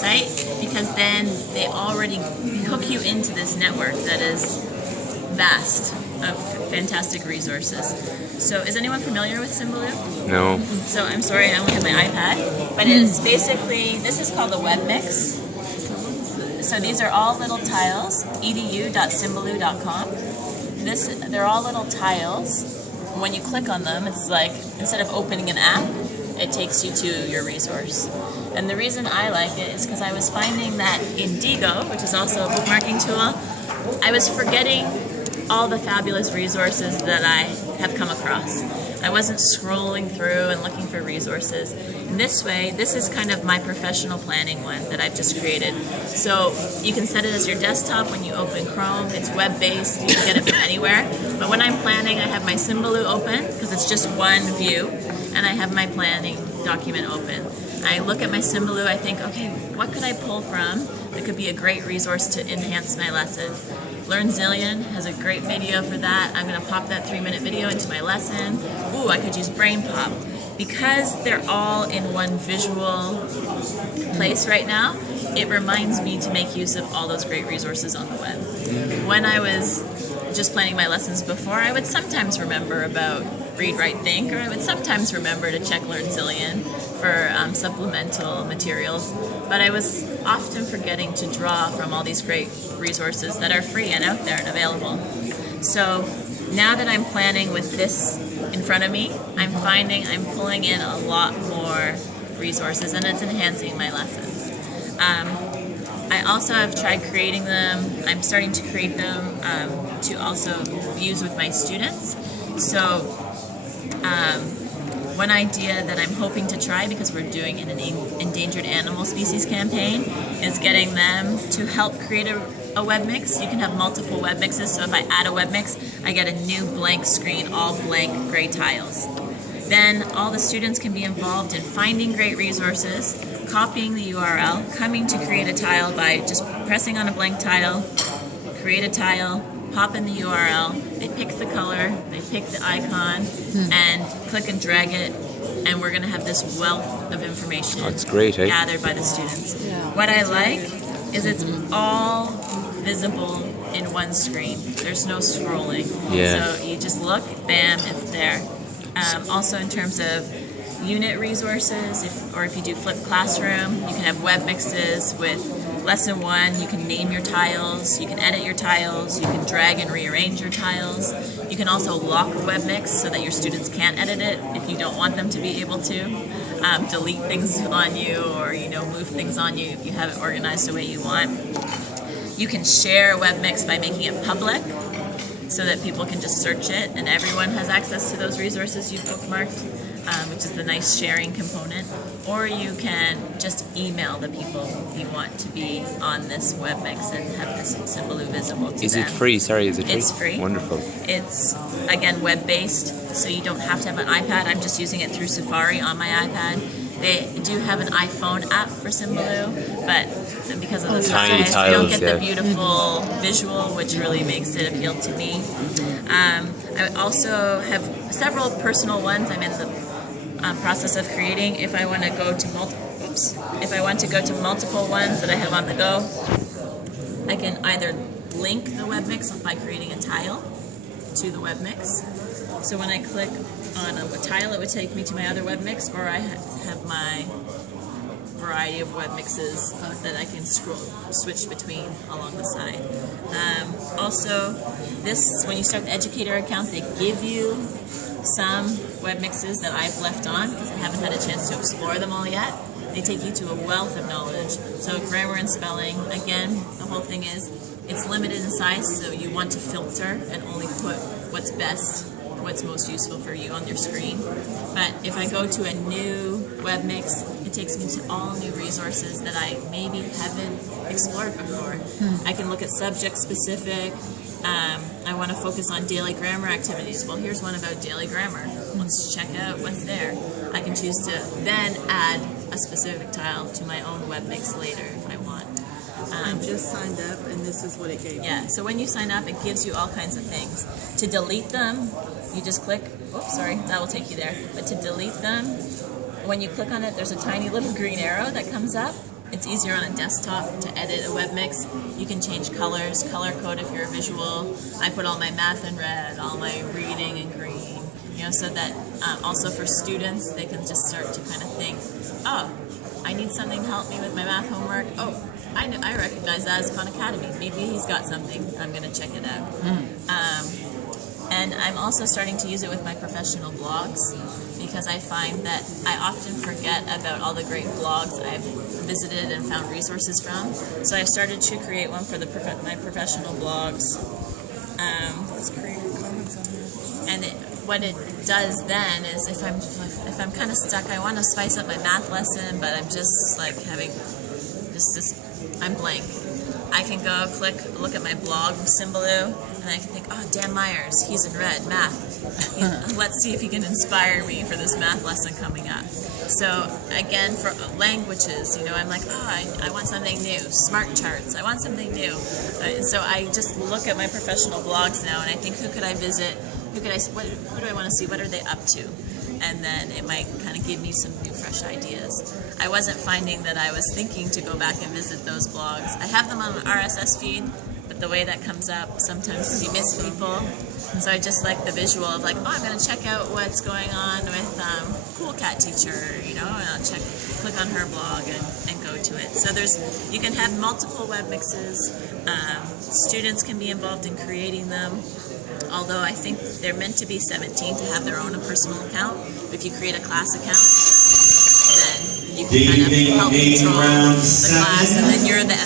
site, because then they already hook you into this network that is vast of fantastic resources. So is anyone familiar with Symbaloo? No. So I'm sorry, I only have my iPad, but it's basically, this is called a web mix. So these are all little tiles, edu.symbaloo.com. They're all little tiles. When you click on them, it's like, instead of opening an app, it takes you to your resource. And the reason I like it is because I was finding that in Diigo, which is also a bookmarking tool, I was forgetting all the fabulous resources that I have come across. I wasn't scrolling through and looking for resources. In this way, this is kind of my professional planning one that I've just created. So you can set it as your desktop when you open Chrome. It's web-based, you can get it from anywhere. But when I'm planning, I have my Symbaloo open because it's just one view, and I have my planning document open. I look at my Symbaloo, I think, okay, what could I pull from that could be a great resource to enhance my lesson? Learn Zillion has a great video for that. I'm going to pop that 3-minute video into my lesson. Ooh, I could use Brain Pop. Because they're all in one visual place right now, it reminds me to make use of all those great resources on the web. When I was just planning my lessons before, I would sometimes remember about Read, Write, Think, or I would sometimes remember to check Learn Zillion for supplemental materials, but I was often forgetting to draw from all these great resources that are free and out there and available. So now that I'm planning with this in front of me, I'm finding I'm pulling in a lot more resources, and it's enhancing my lessons. I also have tried creating them. I'm starting to create them to also use with my students. So one idea that I'm hoping to try, because we're doing an endangered animal species campaign, is getting them to help create a web mix. You can have multiple web mixes, so if I add a web mix, I get a new blank screen, all blank gray tiles. Then all the students can be involved in finding great resources, copying the URL, coming to create a tile by just pressing on a blank tile, create a tile, pop in the URL, they pick the color, they pick the icon, and click and drag it, and we're going to have this wealth of information gathered by the students. Yeah. What I like is it's all visible in one screen. There's no scrolling. Yeah. So you just look, bam, it's there. Also in terms of unit resources, if you do flipped classroom, you can have web mixes with Lesson 1, you can name your tiles, you can edit your tiles, you can drag and rearrange your tiles. You can also lock a web mix so that your students can't edit it if you don't want them to be able to. Delete things on you, or move things on you if you have it organized the way you want. You can share a web mix by making it public so that people can just search it and everyone has access to those resources you've bookmarked, which is the nice sharing component. Or you can just email the people you want to be on this web mix and have this Symbaloo visible to them. Is it free? Sorry, is it free? It's free. Wonderful. It's, again, web-based, so you don't have to have an iPad. I'm just using it through Safari on my iPad. They do have an iPhone app for Symbaloo, but because of the size, you don't get the beautiful visual, which really makes it appeal to me. I also have several personal ones I'm in the process of creating. If I want to go to multiple ones that I have on the go, I can either link the web mix by creating a tile to the web mix. So when I click on a tile, it would take me to my other web mix, or I have my variety of web mixes that I can switch between along the side. Also, when you start the educator account, they give you some web mixes that I've left on because I haven't had a chance to explore them all yet. They take you to a wealth of knowledge. So grammar and spelling, again, the whole thing is it's limited in size, so you want to filter and only put what's best, what's most useful for you on your screen. But if I go to a new web mix, it takes me to all new resources that I maybe haven't explored before. I can look at subject specific. I want to focus on daily grammar activities. Well, here's one about daily grammar. Let's check out what's there. I can choose to then add a specific tile to my own web mix later if I want. I just signed up and this is what it gave me. Yeah, so when you sign up, it gives you all kinds of things. To delete them, you just click, oops, sorry, that will take you there. But to delete them, when you click on it, there's a tiny little green arrow that comes up. It's easier on a desktop to edit a web mix. You can change colors, color code if you're a visual. I put all my math in red, all my reading in green, so that also for students, they can just start to kind of think, oh, I need something to help me with my math homework. Oh, I recognize that as Khan Academy. Maybe he's got something. I'm going to check it out. And I'm also starting to use it with my professional blogs, because I find that I often forget about all the great blogs I've visited and found resources from. So I started to create one for my professional blogs. Let's create comments on that. And what it does then is, if I'm kind of stuck, I want to spice up my math lesson, but I'm just like having I'm blank. I can go look at my blog, Symbaloo, and I can think, oh, Dan Myers, he's in red, math. Let's see if he can inspire me for this math lesson coming up. So again, for languages, I'm like, oh, I want something new. Smart charts, I want something new. So I just look at my professional blogs now, and I think, who could I visit? Who do I want to see? What are they up to? And then it might kind of give me some new, fresh ideas. I wasn't finding that I was thinking to go back and visit those blogs. I have them on an RSS feed, but the way that comes up, sometimes you miss people. So I just like the visual of like, oh, I'm going to check out what's going on with Cool Cat Teacher, and I'll click on her blog and go to it. So you can have multiple web mixes. Students can be involved in creating them. Although I think they're meant to be 17 to have their own personal account. If you create a class account, then you can kind of help control the class, and then you're the